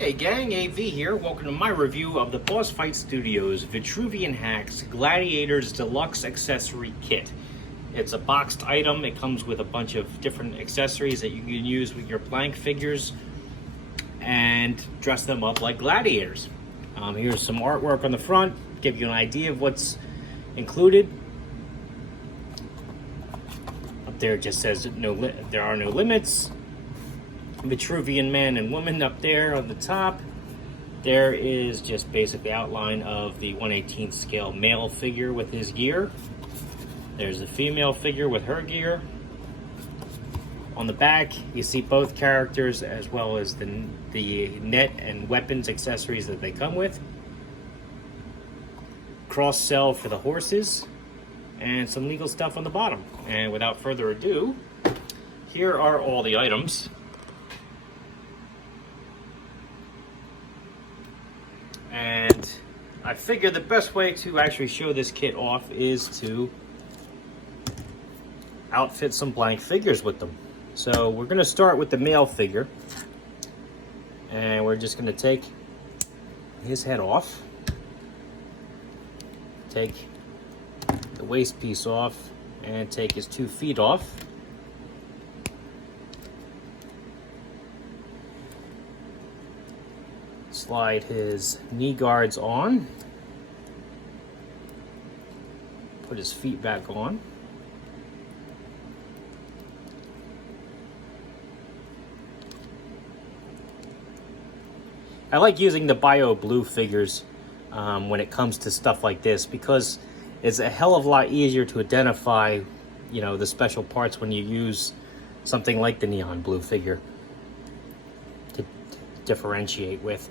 Hey gang, AV here. Welcome to my review of the Boss Fight Studios Vitruvian Hacks Gladiator's Deluxe Accessory Kit. It's a boxed item. It comes with a bunch of different accessories that you can use with your blank figures and dress them up like gladiators. Here's some artwork on the front, give you an idea of what's included. Up there it just says there are no limits. Vitruvian man and woman up there on the top. There is just basically outline of the 1/18th scale male figure with his gear. There's the female figure with her gear. On the back, you see both characters as well as the net and weapons accessories that they come with. Cross sell for the horses and some legal stuff on the bottom. And without further ado, here are all the items. And I figured the best way to actually show this kit off is to outfit some blank figures with them. So we're going to start with the male figure. And we're just going to take his head off. Take the waist piece off and take his 2 feet off. Slide his knee guards on. Put his feet back on. I like using the bio blue figures when it comes to stuff like this because it's a hell of a lot easier to identify, you know, the special parts when you use something like the neon blue figure to differentiate with.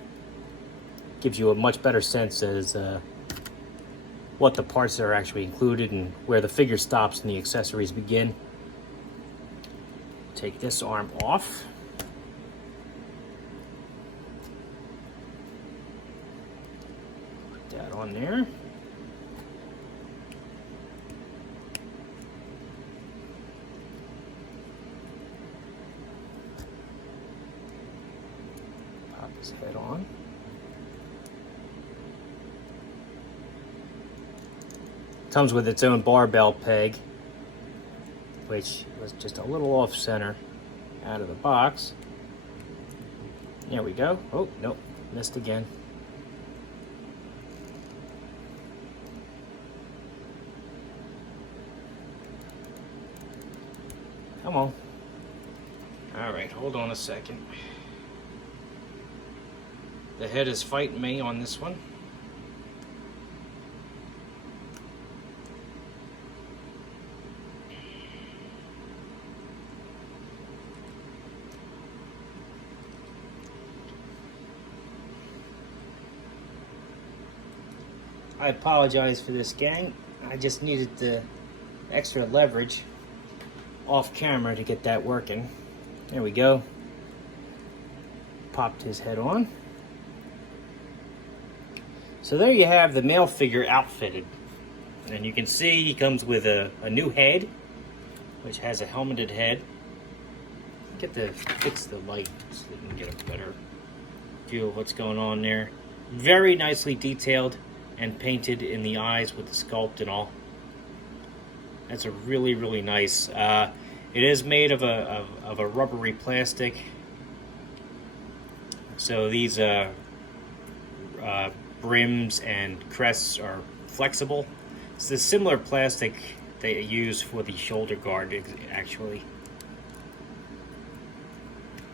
Gives you a much better sense as what the parts are actually included and where the figure stops and the accessories begin. Take this arm off. Put that on there. Pop his head on. Comes with its own barbell peg, which was just a little off center out of the box. There we go. Oh, nope, missed again. Come on. All right, hold on a second. The head is fighting me on this one. I apologize for this, gang. I just needed the extra leverage off camera to get that working. There we go. Popped his head on. So there you have the male figure outfitted. And you can see he comes with a new head, which has a helmeted head. Fix the light so we can get a better view of what's going on there. Very nicely detailed and painted in the eyes with the sculpt and all. That's a really, really nice. It is made of a rubbery plastic. So these brims and crests are flexible. It's the similar plastic they use for the shoulder guard, actually.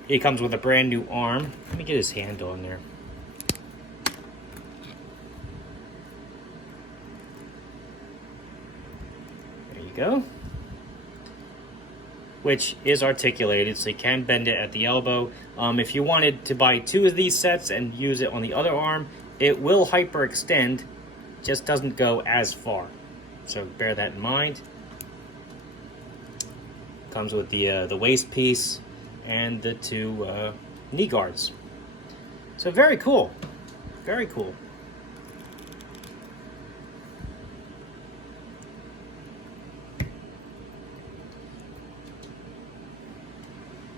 He comes with a brand new arm. Let me get his hand on there. Go, which is articulated, so you can bend it at the elbow. If you wanted to buy 2 of these sets and use it on the other arm, it will hyperextend, just doesn't go as far. So bear that in mind. Comes with the waist piece and the 2 knee guards. So very cool, very cool.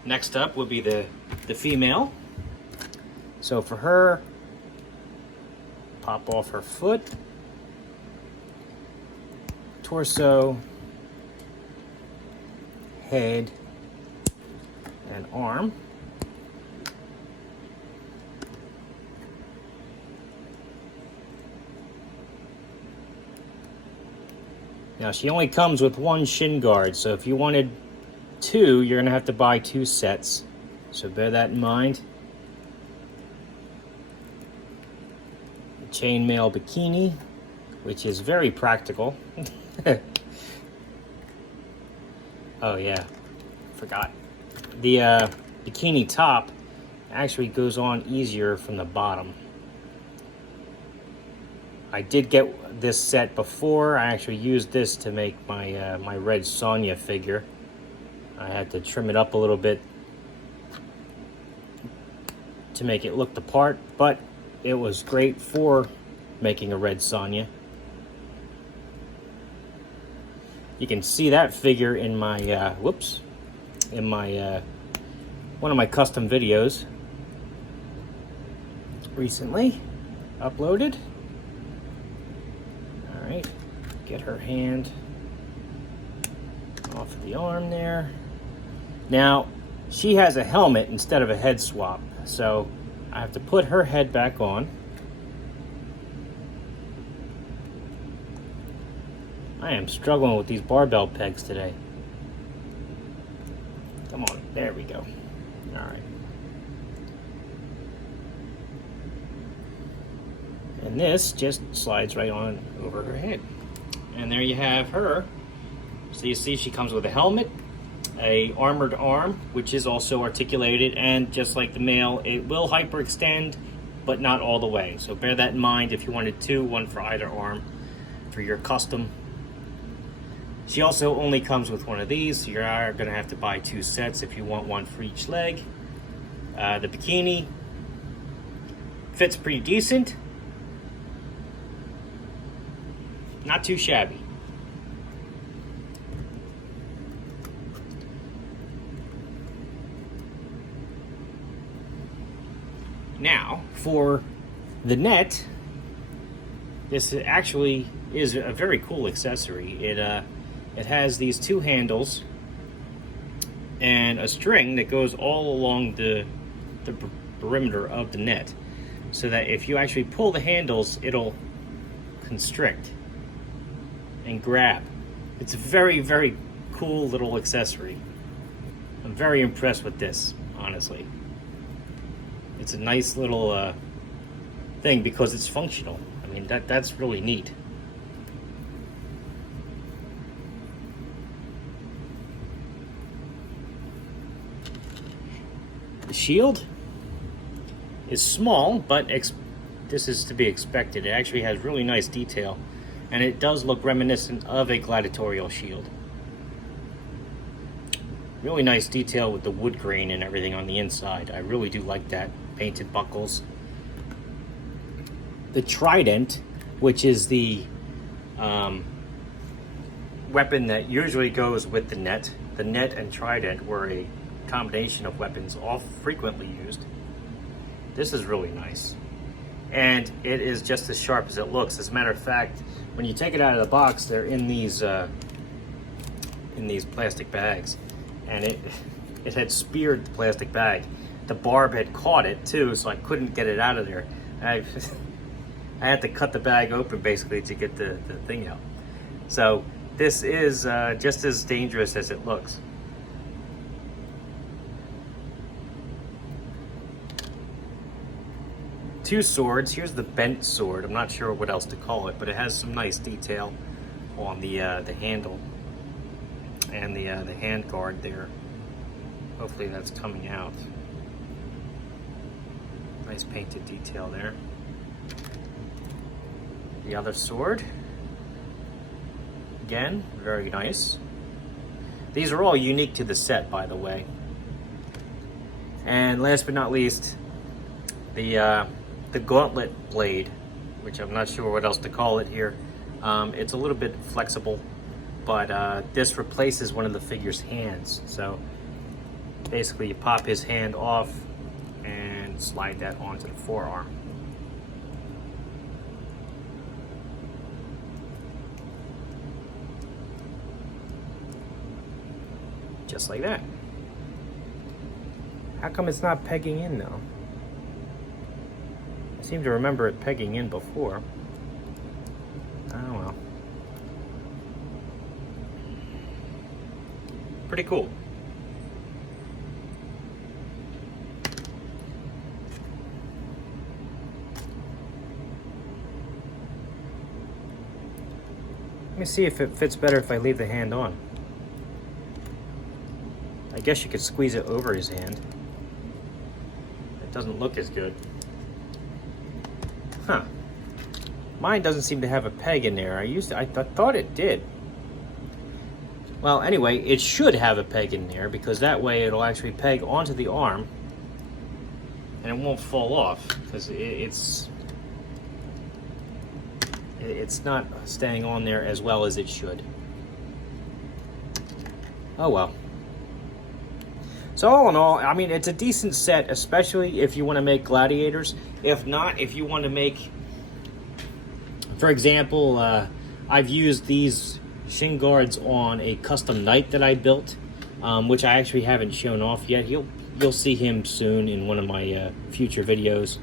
Next up will be the female. So for her, pop off her foot, torso, head, and arm. Now she only comes with one Shin Guard, so if you wanted two, you're gonna have to buy 2 sets. So bear that in mind. Chainmail bikini, which is very practical. Oh yeah, forgot. The bikini top actually goes on easier from the bottom. I did get this set before. I actually used this to make my my red Sonya figure. I had to trim it up a little bit to make it look the part, but it was great for making a red Sonya. You can see that figure in my in my one of my custom videos recently uploaded. All right, get her hand off of the arm there. Now she has a helmet instead of a head swap, so I have to put her head back on. I am struggling with these barbell pegs today. Come on, there we go. All right. And this just slides right on over her head. And there you have her. So you see she comes with a helmet, a armored arm, which is also articulated, and just like the male, it will hyperextend, but not all the way. So bear that in mind if you wanted 2, one for either arm for your custom. She also only comes with one of these, so you are going to have to buy 2 sets if you want one for each leg. The bikini fits pretty decent. Not too shabby. Now, for the net, this actually is a very cool accessory. It has these 2 handles and a string that goes all along the perimeter of the net, so that if you actually pull the handles, it'll constrict and grab. It's a very, very cool little accessory. I'm very impressed with this, honestly. It's a nice little thing because it's functional. I mean, that's really neat. The shield is small, but this is to be expected. It actually has really nice detail, and it does look reminiscent of a gladiatorial shield. Really nice detail with the wood grain and everything on the inside. I really do like that. Painted buckles. The Trident, which is the weapon that usually goes with the net. The net and Trident were a combination of weapons, all frequently used. This is really nice, and it is just as sharp as it looks. As a matter of fact, when you take it out of the box, they're in these plastic bags, and it had speared the plastic bag. The barb had caught it too, so I couldn't get it out of there. I had to cut the bag open basically to get the thing out. So this is just as dangerous as it looks. Two swords. Here's the bent sword. I'm not sure what else to call it, but it has some nice detail on the handle and the hand guard there. Hopefully that's coming out. Nice painted detail there. The other sword, again, very nice. These are all unique to the set, by the way. And last but not least, the gauntlet blade, which I'm not sure what else to call it here. It's a little bit flexible, but this replaces one of the figure's hands. So basically you pop his hand off and slide that onto the forearm. Just like that. How come it's not pegging in though? I seem to remember it pegging in before. Oh well. Pretty cool. Let me see if it fits better if I leave the hand on. I guess you could squeeze it over his hand. It doesn't look as good. Huh. Mine doesn't seem to have a peg in there. I thought it did. Well, anyway, it should have a peg in there because that way it'll actually peg onto the arm and it won't fall off because it's not staying on there as well as it should. Oh well. So all in all, I mean, it's a decent set, especially if you want to make gladiators. If not, if you want to make, for example, I've used these Shin Guards on a custom knight that I built, which I actually haven't shown off yet. You'll see him soon in one of my future videos.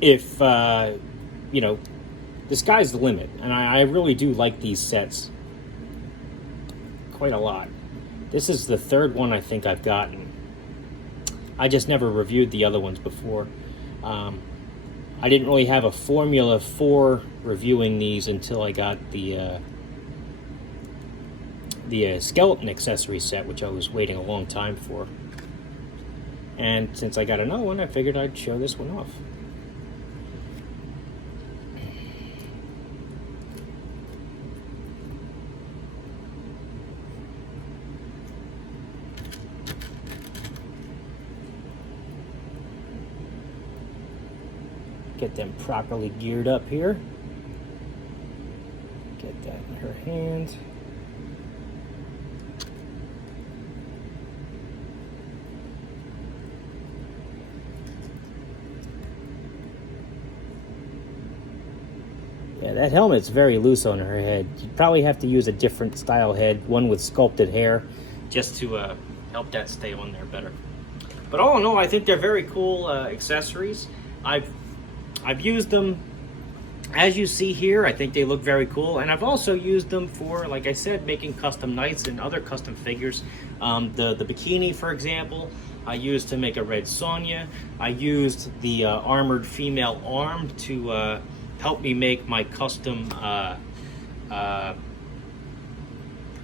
If you know, the sky's the limit, and I really do like these sets quite a lot. This is the third one I think I've gotten. I just never reviewed the other ones before. I didn't really have a formula for reviewing these until I got the skeleton accessory set, which I was waiting a long time for. And since I got another one, I figured I'd show this one off. Get them properly geared up here. Get that in her hand. Yeah, that helmet's very loose on her head. You'd probably have to use a different style head, one with sculpted hair, just to help that stay on there better. But all in all, I think they're very cool accessories. I've used them, as you see here. I think they look very cool, and I've also used them for, like I said, making custom knights and other custom figures. The bikini, for example, I used to make a red Sonya. I used the armored female arm to help me make my custom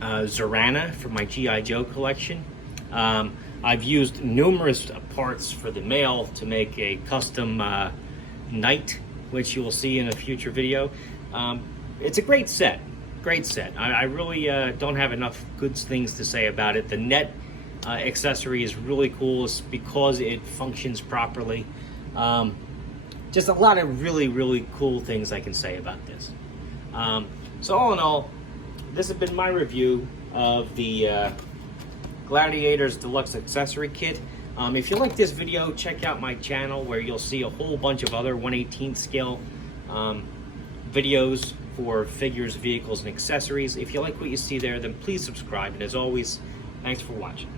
Zorana for my G.I. Joe collection. I've used numerous parts for the male to make a custom knight, which you will see in a future video. It's a great set. Great set. I really don't have enough good things to say about it. The net accessory is really cool. It's because it functions properly. Just a lot of really cool things I can say about this. So all in all, this has been my review of the Gladiator's Deluxe Accessory Kit. If you like this video, check out my channel where you'll see a whole bunch of other 1/18 scale videos for figures, vehicles, and accessories. If you like what you see there, then please subscribe. And as always, thanks for watching.